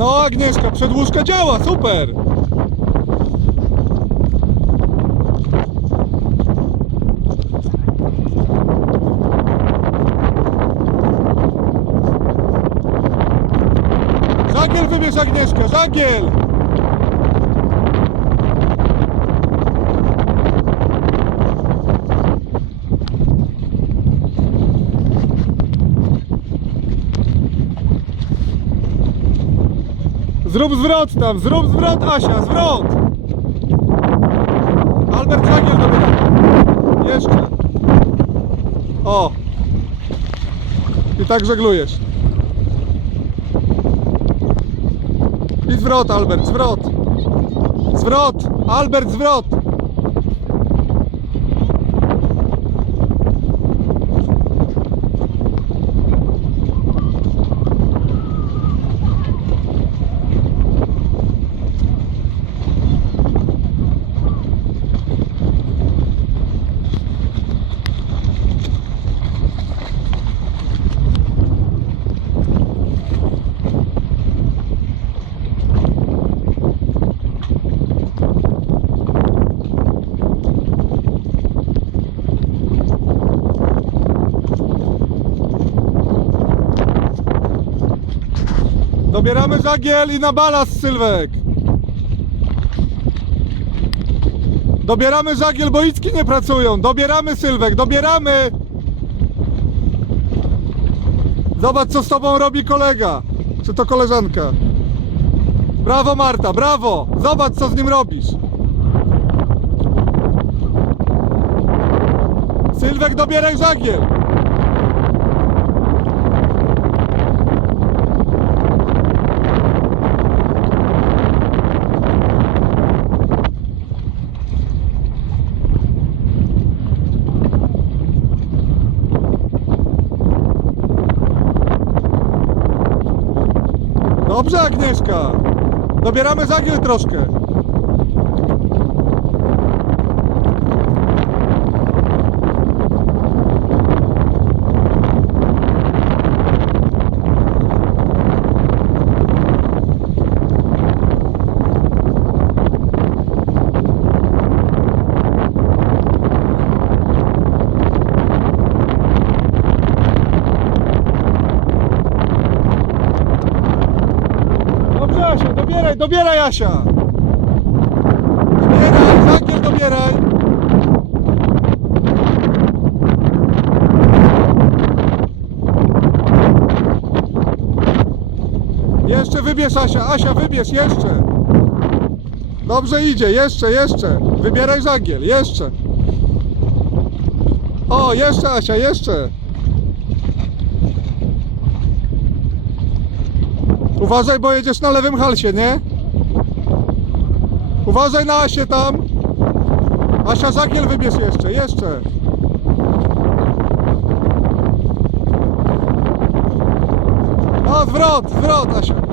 no Agnieszka, przedłużka działa, super! Żagiel wybierz Agnieszka, żagiel! Zrób zwrot tam, zrób zwrot Asia, zwrot! Albert Żagiel dobiera. Jeszcze. O! I tak żeglujesz. I zwrot Albert, zwrot! Zwrot! Albert, zwrot! Dobieramy żagiel i na balast Sylwek. Dobieramy żagiel, bo icki nie pracują. Dobieramy Sylwek, dobieramy. Zobacz co z tobą robi kolega. Czy to koleżanka? Brawo Marta, brawo. Zobacz co z nim robisz. Sylwek, dobieraj żagiel. Dobrze, Agnieszka. Dobieramy żagiel troszkę. Dobrze, Asia, dobieraj, dobieraj, Asia. Dobieraj, żagiel dobieraj. Jeszcze wybierz, Asia, Asia, wybierz, jeszcze. Dobrze idzie, jeszcze, jeszcze. Wybieraj żagiel, jeszcze. O, jeszcze, Asia, jeszcze. Uważaj, bo jedziesz na lewym halsie, nie? Uważaj na Asię tam. Asia, żagiel wybierz jeszcze, jeszcze. No, zwrot, zwrot, Asia.